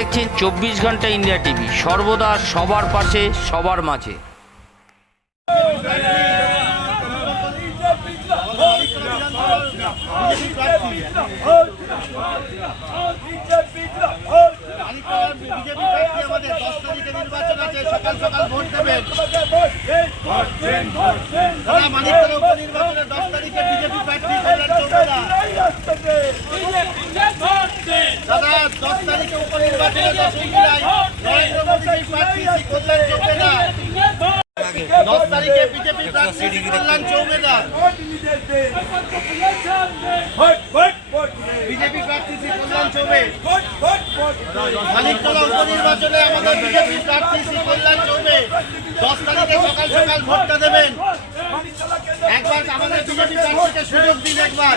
দেখছেন চব্বিশ ঘণ্টা ইন্ডিয়া টিভি। সর্বদা সবার পাশে সবার মাঝে। দশ তারিখে দশ তারিখে বিজেপি প্রার্থী কল্যাণ না বিজেপি প্রার্থী শ্রী কল্যাণ আমাদের বিজেপি প্রার্থী শ্রী কল্যাণ দশ তারিখে সকাল সকাল ভোটটা দেবেন। একবার আমাদের বিজেপি প্রার্থীকে সুযোগ দিন একবার।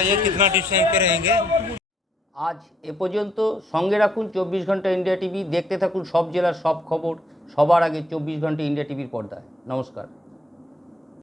উপনির্বাচনে বিজেপিকে সকাল সকাল ভোট দেবেন कितना डिस्टेंस पे रहेंगे আজ এ পর্যন্ত সঙ্গে রাখুন চব্বিশ ঘন্টা ইন্ডিয়া টিভি দেখতে থাকুন সব জেলার সব খবর সবার আগে চব্বিশ ঘন্টা ইন্ডিয়া টিভির পর্দায় নমস্কার